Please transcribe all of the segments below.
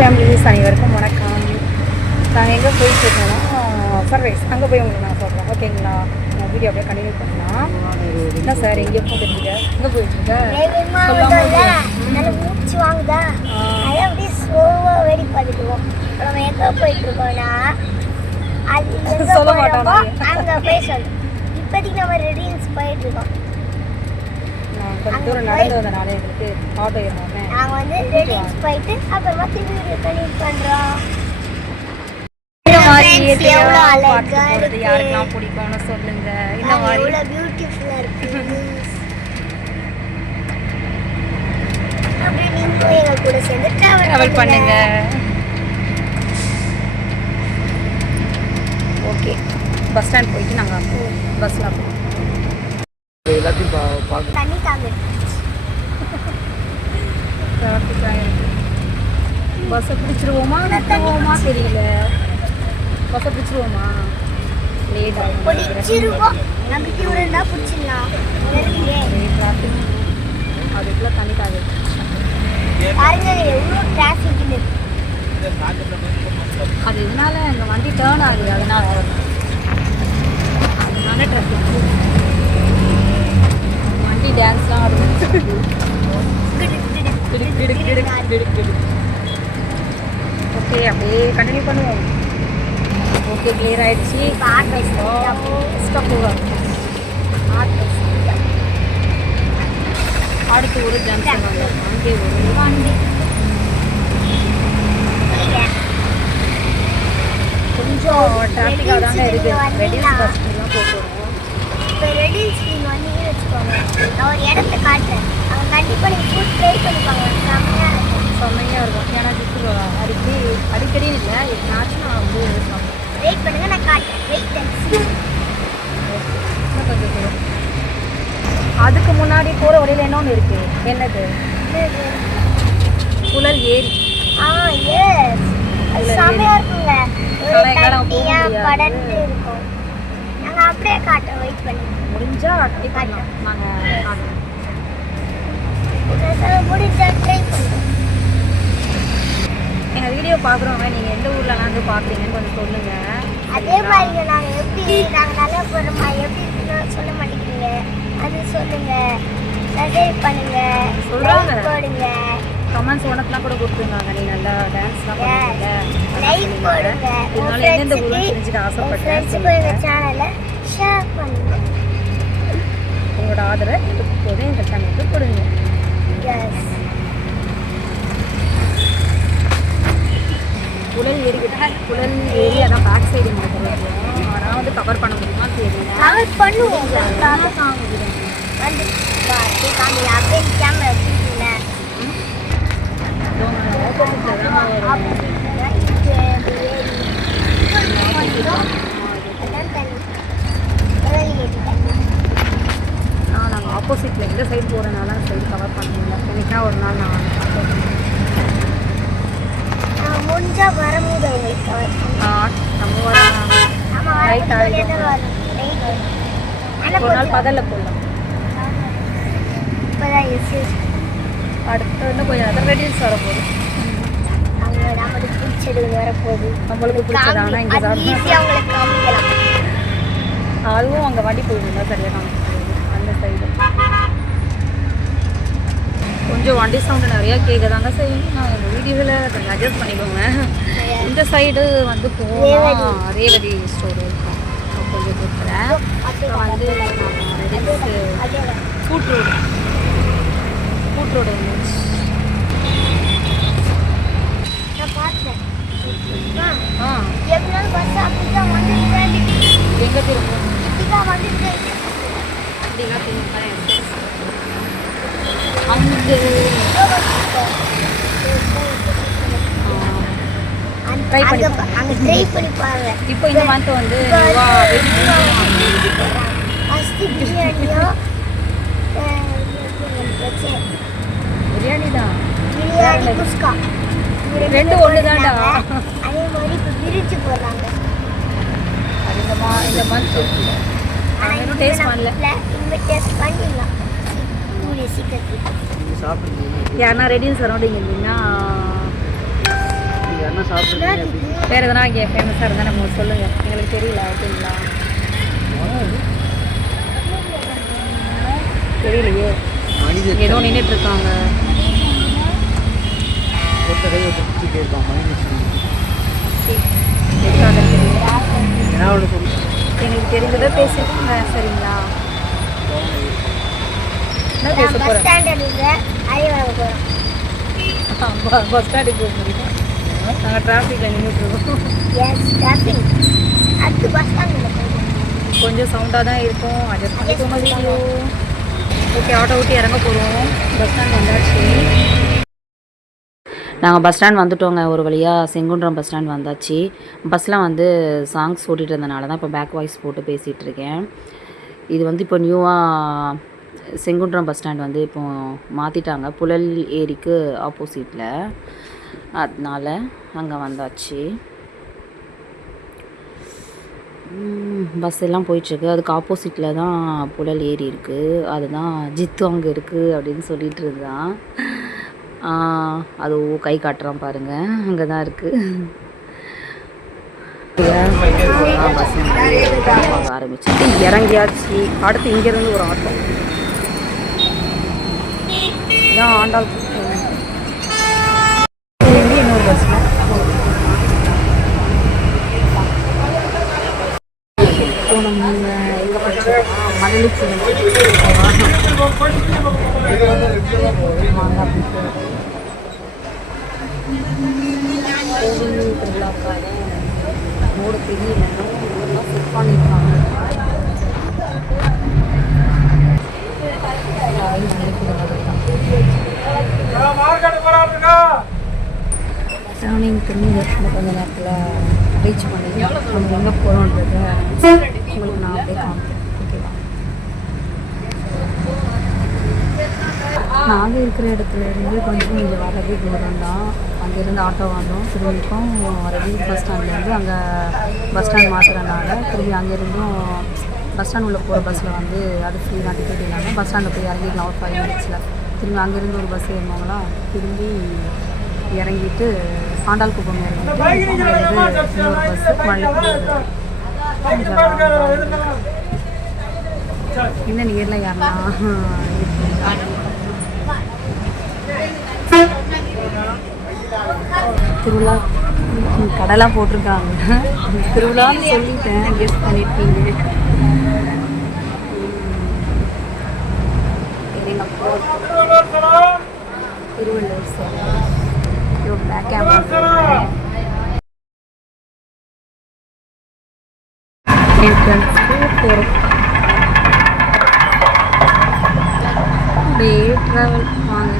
Families அனைவருக்கும் வணக்கம். நாங்கள் எங்கே போயிட்டு இருக்கோம்னா சர்வைஸ் அங்கே போய் உங்களுக்கு நான் சொல்கிறேன் ஓகேங்களா நான் வீடியோ அப்படியே கண்டினியூ பண்ணலாம். என்ன சார் எங்கே நம்ம எங்க போயிட்டு இருக்கோம்னா அது எங்க சொல்ல மாட்டானா? அங்க போய் சொல்லு. இப்போதைக்கு நம்ம ரெடில்ஸ் போயிட்டு இருக்கோம். நான் கொஞ்சம் தூரம் நடந்து வந்தனால எங்களுக்கு ஆட்டோ ஏறினோடனே நாங்க வந்து ரெடில்ஸ் போயிட்டு அப்புறமா திரும்பி வீடியோ கனெக்ட் பண்றோம் இந்த மாதிரி Friends, இயற்கையா எவ்வளவு அழகா பார்த்து போகிறது இருக்கு. யாருக்கெல்லாம் பிடிக்கும்னு சொல்லுங்க. இந்த மாதிரி பியூட்டிஃபுல்லா இருக்கு. அப்படியே நீங்களும் எங்க கூட சேர்ந்து ட்ராவல் டிராவல் பண்ணுங்க. ஓகே பஸ் ஸ்டாண்ட் போயிட்டு நாங்கள் பஸ்ஸில் போவோம் எல்லாத்தையும் பா பார்க்க தண்ணி தாங்க பஸ்ஸை பிடிச்சிருவோமா? நிறுத்துவோமா? தெரியல. பஸ்ஸை பிடிச்சிருவோமா? லேட் ஆகும். பிடிச்சிருவோம். நம்பிக்கை இருந்தா பிடிச்சிடலாம் உணர்விலே டிராஃபிக் அதுக்குள்ளே தண்ணி தாங்க பாருங்க எவ்வளோ டிராஃபிக்னு அது இதனால இந்த வண்டி டேர்ன் ஆகுது அதனால அதனால டிராஃபிக் வண்டி டான்ஸ்லாம் ஆடுது ஓகே அப்படியே கண்டினியூ பண்ணுவோம் ஓகே கிளியர் ஆயிடுச்சு அடுத்து ஒரு ஜங்ஷன் அங்கே ஒரு வண்டி கொஞ்சம் டிராஃபிக்காக தாங்க இருக்குது ரெடியூஸ் பஸ்லாம் போட்டுருவோம். இப்போ ரெடில்ஸ் நீங்கள் வந்தீங்கன்னு வச்சுக்கோங்க. நான் ஒரு இடத்த காட்டுறேன். அவங்க கண்டிப்பாக நீங்கள் ஃபுட் ட்ரை பண்ணிப்பாங்க. செம்மையாக இருக்கும். ஏன்னா இப்போ அடிக்கடி அடிக்கடி இல்லை எப்பனாச்சும் நான் வந்து வெயிட் பண்ணுங்க நான் காட்டுறேன். வெயிட் கொஞ்சம் தூரம். அதுக்கு முன்னாடி போகிற வழியில் இன்னொன்று இருக்குது என்னது? புழல் ஏரி. ஆ எஸ் செம்மையாக முடியாது. படர்ந்து இருக்கும். நாங்கள் அப்படியே காட்டுறோம். வெயிட் பண்ணி முடிஞ்சால் ட்ரை பண்ணலாம். நாங்கள் முடிஞ்சா ட்ரை பண்ணுறோம் எங்கள் வீடியோ பார்க்குறவங்க நீங்கள் எந்த ஊர்லலாம் வந்து பார்க்குறீங்கன்னு கொஞ்சம் சொல்லுங்கள் அதே மாதிரிங்க நாங்கள் எப்படி நாங்கள் நல்லா போடுறோமா எப்படி சொல்ல மாட்டேங்கிறீங்க. அது சொல்லுங்க. சப்ஸ்கிரைப் பண்ணுங்க. சொல்றாங்க. லைக் போடுங்க. கமெண்ட்ஸ் உனக்குலாம் கூட கொடுத்துருந்தாங்க. நீ நல்லா டான்ஸ்லாம் பண்ணுவீங்க லைக் போடுங்க. இதனால எந்தெந்த ஊர்னு தெரிஞ்சுக்க ஆசைப்பட்டேன் எங்கள் சேனலை ஷேர் பண்ணுங்க. உங்களோட ஆதரவை எப்போதும் எங்கள் சேனலுக்கு கொடுங்க எஸ் புழல் ஏரி கிட்ட புழல் ஏரி அதான் பேக் சைடு இருக்கிறோம் ஆனால் வந்து கவர் பண்ண முடியுமா? தெரியல. கவர் பண்ணுவோம். நான் நாங்கள் ஆப்போசிட்டில் எந்த சைடு போகிறனால அந்த சைடு கவர் பண்ண முடியல. என்னைக்கா ஒரு நாள் நான் முடிஞ்சா வரும்போது ஆ, நம்ம வரும் ரைட் ஆனால் ஒரு நாள் பகலில் போடலாம். அடுத்து வந்து கொஞ்சம் நேரம் ரெடியூஸ் வர போகுது அவங்க நம்மளுக்கு பிடிச்சது வரப்போகுது நம்மளுக்கு பிடிச்சது ஆனால் இங்கே காமிக்கலாம். அதுவும் அங்கே வண்டி போயிருந்தா சரியாக காமிக்க அந்த சைடு கொஞ்சம் வண்டி சவுண்டு நிறையா கேட்குதாங்க செய்யும். நான் எங்கள் வீடியோவில் கொஞ்சம் அட்ஜஸ்ட் பண்ணிக்கோங்க. இந்த சைடு வந்து போவோம் ரேவதி ஸ்டோர் இருக்கும். கொஞ்சம் கொடுக்குறேன் வந்து ஃபுட் ரோடு ஃபுட் ரோடு இருந்துச்சு நான் பார்த்தேன் ஆ. எப்படினாலும் எங்கே திரும்ப திரும்ப அங்கே. Try பண்ணி. அங்க ட்ரை பண்ணி பாருங்க. இப்போ இந்த மந்த் வந்து நியூவா ஃபர்ஸ்ட் பிரியாணியும் பிரியாணி தான். பிரியாணி குஸ்கா. ரெண்டு. போடுறாங்க. அதே மாதிரி இப்போ பிரிச்சு போடுறாங்க. இந்த மா இந்த மந்த் இன்னும் டேஸ்ட் பண்ணல. இங்க டேஸ்ட் பண்ணிடலாம். யாருன்னா ரெடியூஸ் சரௌண்டிங் இருந்தீங்கன்னா வேறு எதனா இங்கே ஃபேமஸாக இருந்தால் நம்ம சொல்லுங்கள் எங்களுக்கு தெரியல ஓகேங்களா தெரியலையே ஏதோ நின்றுட்டு இருக்காங்க எங்களுக்கு தெரிஞ்சதை பேசிருக்காங்க சரிங்களா பஸ் ஸ்டாண்டுக்கு போக முடியும் நாங்கள் டிராஃபிக்கில் நின்றுட்டு இருக்கோம். எஸ் டிராஃபிக் அடுத்து பஸ் ஸ்டாண்டில் கொஞ்சம் சவுண்டாக தான் இருக்கும். அட்ஜஸ்ட் பண்ணிக்கோங்க வீடியோ. ஓகே ஆட்டோ விட்டு இறங்க போகிறோம் பஸ் ஸ்டாண்ட் வந்தாச்சு. நாங்கள் பஸ் ஸ்டாண்ட் வந்துட்டோங்க. ஒரு வழியாக செங்குன்றம் பஸ் ஸ்டாண்ட் வந்தாச்சு. பஸ்ஸில் வந்து சாங்ஸ் ஓட்டிகிட்டு இருந்தனால தான் இப்போ பேக் வாய்ஸ் போட்டு பேசிகிட்டு இருக்கேன். இது வந்து இப்போ நியூவாக செங்குன்றம் பஸ் ஸ்டாண்ட் வந்து இப்போ மாற்றிட்டாங்க புழல் ஏரிக்கு ஆப்போசிட்டில் அதனால் அங்கே வந்தாச்சு. பஸ் எல்லாம் போயிட்டுருக்கு. அதுக்கு ஆப்போசிட்டில் தான் புழல் ஏரி இருக்குது அதுதான் ஜித்து அங்கே இருக்குது அப்படின்னு சொல்லிட்டு இருந்தான். அது ஓ கை காட்டுறான் பாருங்கள் அங்கே தான் இருக்குது ஆரம்பிச்சு இறங்கியாச்சு. அடுத்து இங்கேருந்து ஒரு ஆட்டோ. இதான் ஆண்டாள் இருந்து இன்னொரு பஸ்ஸில் மணலிச்சு கோவில் திருவிழாக்காக ரோடு தெரியல செட் பண்ணியிருக்காங்க டேர்னிங் தர்ஷனம் கொஞ்ச நேரத்தில் ரீச் பண்ணி நம்ம எங்கே போகிறோன்றத உங்களுக்கு நான் அப்படியே காமிக்கிறேன். ஓகேவா நாங்கள் இருக்கிற இடத்துல இருந்து கொஞ்சம் இங்கே வரது தூரம் தான். அங்கேருந்து ஆட்டோ வந்தோம். திரும்பிக்கும் வரது பஸ் ஸ்டாண்ட்லேருந்து அங்கே பஸ் ஸ்டாண்ட் மாற்றுறதுனால திரும்பி அங்கேருந்தும் பஸ் ஸ்டாண்ட் உள்ள போகிற பஸ்ஸில் வந்து அது ஃப்ரீ தான். டிக்கெட் இல்லாமல் பஸ் ஸ்டாண்டில் போய் இறங்கிக்கலாம் ஒரு ஃபைவ் மினிட்ஸில் திரும்பி அங்கேருந்து ஒரு பஸ் ஏறினாங்களா திரும்பி இறங்கிட்டு ஆண்டாள் குப்பம் இறங்கிட்டு இன்னொரு பஸ்ஸு மல்லிப்பூர் என்ன நியரில் யாருன்னா? திருவிழா ம், கடைலாம் போட்டிருக்காங்க. திருவிழான்னு சொல்லிட்டேன். கெஸ் பண்ணியிருக்கீங்க சரிங்க, போ- திருவள்ளுவர் சார் ஐயோ பேக் கேமரா போகிறோம் அப்படியே ட்ராவல் வாங்க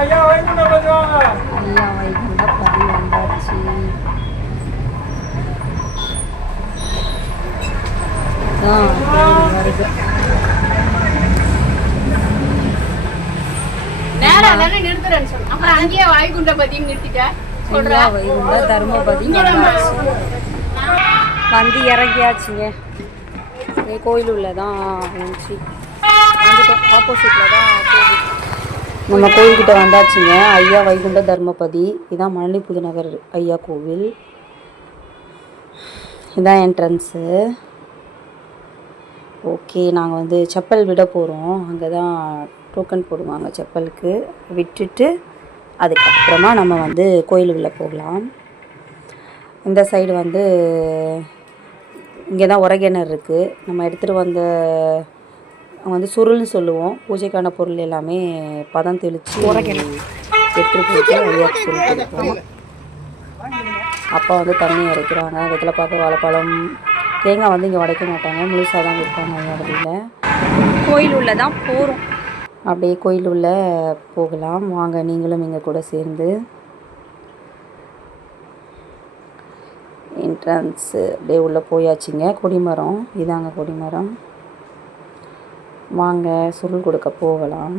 ஐயா வைகுண்ட பதி வந்தாச்சு ஆ, வருது நேரா தானே நிறுத்துறேன்னு சொன்ன அப்புறம் அங்கேயே வாய்குண்ட பத்தி நிறுத்திட்ட ஐயா வைகுண்ட தர்மபதி. வந்தாச்சு வந்து இறங்கியாச்சுங்க. கோயில் உள்ளதான் இருந்துச்சு வந்துட்டோம். ஆப்போசிட்டில் தான் நம்ம கோயில்கிட்ட வந்தாச்சுங்க. ஐயா வைகுண்ட தர்மபதி. இதான் மணலிப்புது நகர் ஐயா கோவில். இதான் என்ட்ரன்ஸு ஓகே நாங்கள் வந்து செப்பல் விட போகிறோம் அங்கே தான் டோக்கன் போடுவாங்க செப்பலுக்கு. விட்டுட்டு அதுக்கப்புறமா நம்ம வந்து கோயிலுக்குள்ளே போகலாம். இந்த சைடு வந்து இங்கே தான் உரகிணறு இருக்குது நம்ம எடுத்துகிட்டு வந்த அங்க வந்து சுருள்னு சொல்லுவோம். பூஜைக்கான பொருள் எல்லாமே பதம் தெளித்து எடுத்துகிட்டு போயிட்டு சொல்லி கொடுப்போம் அப்பா வந்து தண்ணி இறைக்கிறாங்க. வெத்தலை பார்க்க வாழைப்பழம் தேங்காய் வந்து இங்கே உடைக்க மாட்டாங்க. முழுசாக தான் விற்பாங்க ஐயா வழியில். கோயில் உள்ள தான் போகிறோம் அப்படியே கோயில் உள்ள போகலாம். வாங்க நீங்களும் எங்கள் கூட சேர்ந்து என்ட்ரன்ஸு அப்படியே உள்ளே போயாச்சுங்க. கொடிமரம். இதாங்க கொடிமரம். வாங்க சுருள் கொடுக்க போகலாம்.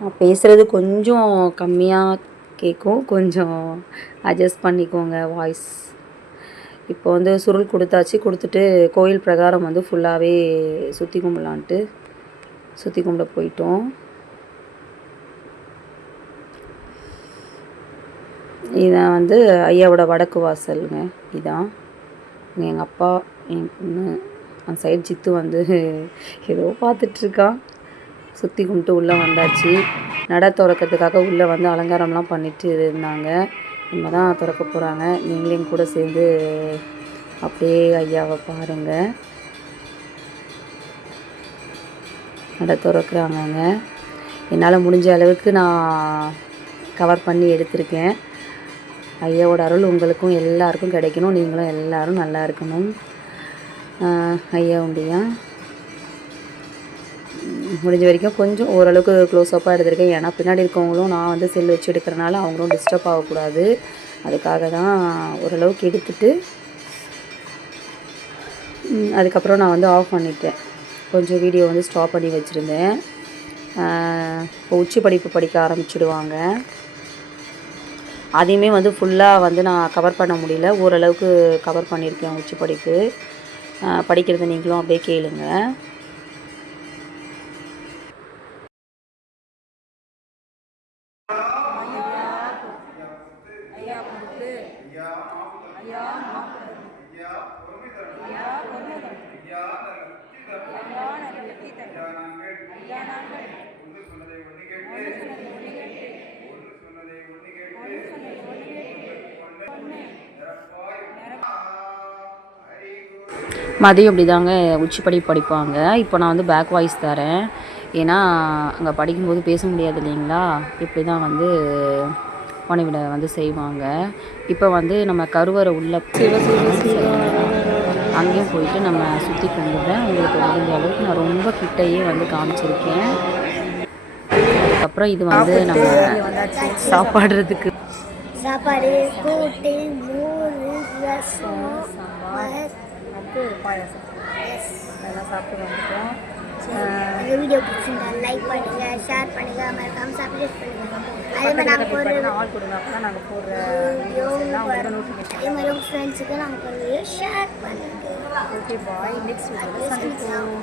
நான் பேசுகிறது கொஞ்சம் கம்மியாக கேட்கும் கொஞ்சம் அட்ஜஸ்ட் பண்ணிக்கோங்க வாய்ஸ் இப்போ வந்து சுருள் கொடுத்தாச்சு கொடுத்துட்டு கோயில் பிரகாரம் வந்து ஃபுல்லாகவே சுற்றி கும்பிடலான்ட்டு சுற்றி கும்பிட போயிட்டோம். இதான் வந்து ஐயாவோட வடக்கு வாசலுங்க இதான். எங்கள் அப்பா என் பொண்ணு அந்த சைடு சித்து வந்து ஏதோ பார்த்துட்ருக்கான் சுற்றி கும்பிட்டு உள்ளே வந்தாச்சு. நட திறக்கிறதுக்காக உள்ளே வந்து அலங்காரம்லாம் பண்ணிட்டு இருந்தாங்க. இவங்க தான் திறக்க போகிறாங்க நீங்களும் கூட சேர்ந்து அப்படியே ஐயாவை பாருங்கள் நட திறக்கிறாங்கங்க. என்னால் முடிஞ்ச அளவுக்கு நான் கவர் பண்ணி எடுத்திருக்கேன். ஐயாவோட அருள் உங்களுக்கும் எல்லாருக்கும் கிடைக்கணும். நீங்களும் எல்லாரும் நல்லா இருக்கணும். ஐயா உண்டியா? முடிஞ்ச வரைக்கும் கொஞ்சம் ஓரளவுக்கு க்ளோஸ்அப்பாக எடுத்திருக்கேன். ஏன்னா பின்னாடி இருக்கவங்களும் நான் வந்து செல் வச்சு எடுக்கிறனால அவங்களும் டிஸ்டர்ப் ஆகக்கூடாது. அதுக்காக தான் ஓரளவுக்கு எடுத்துட்டு அதுக்கப்புறம் நான் வந்து ஆஃப் பண்ணிட்டேன். கொஞ்சம் வீடியோ வந்து ஸ்டாப் பண்ணி வச்சுருந்தேன். இப்போ உச்சி படிப்பு படிக்க ஆரம்பிச்சிடுவாங்க. அதையுமே வந்து ஃபுல்லாக வந்து நான் கவர் பண்ண முடியல. ஓரளவுக்கு கவர் பண்ணியிருக்கேன் உச்சி படிப்பு. படிக்கிறது நீங்களும் அப்படியே கேளுங்கள் மதியம் இப்படி தாங்க உச்சிப்படி படிப்பாங்க. இப்போ நான் வந்து பேக் வாய்ஸ் தரேன். ஏன்னா அங்கே படிக்கும்போது பேச முடியாது இல்லைங்களா? இப்படி தான் வந்து பணிவிட வந்து செய்வாங்க. இப்போ வந்து நம்ம கருவறை உள்ள அங்கேயும் போயிட்டு நம்ம சுற்றி கும்பிடுறேன். உங்களுக்கு முடிஞ்ச அளவுக்கு நான் ரொம்ப கிட்டையே வந்து காமிச்சிருக்கேன். அதுக்கப்புறம் இது வந்து நம்ம சாப்பாடுறதுக்கு. சாப்பாடு கூட்டு மோர் ரசம் ம- பாயாசம் அதெல்லாம் சாப்பிட்டு வந்துட்டோம். இந்த வீடியோ பிடிச்சிருந்தா லைக் பண்ணுங்க ஷேர் பண்ணுங்க மறக்காம சப்ஸ்கிரைப் பண்ணுங்க. அதே மாதிரி நாங்கள் போடுற ஆள் கொடுங்க அப்போ தான் நாங்கள் போடுற வீடியோ எல்லாம் உங்களுக்கு நோட்டிஃபிகேஷன் அதே மாதிரி உங்கள் ஃப்ரெண்ட்ஸுக்கு நாங்கள் போடுற ஷேர் பண்ணுங்க. ஓகே பாய் நெக்ஸ்ட் சந்திப்போம்.